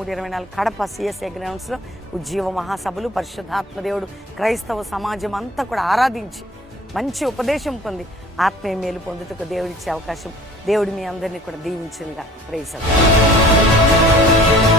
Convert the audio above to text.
23-24 Kadapa CSI గ్రౌండ్స్లో ఉజ్జీవ మహాసభలు, పరిశుద్ధాత్మ దేవుడు క్రైస్తవ సమాజం అంతా కూడా ఆరాధించి మంచి ఉపదేశం పొంది ఆత్మీయ మేలు పొందుటకు దేవుడిచ్చే అవకాశం దేవుడు మీ అందరినీ కూడా దీవించునుగా. Praise the lord.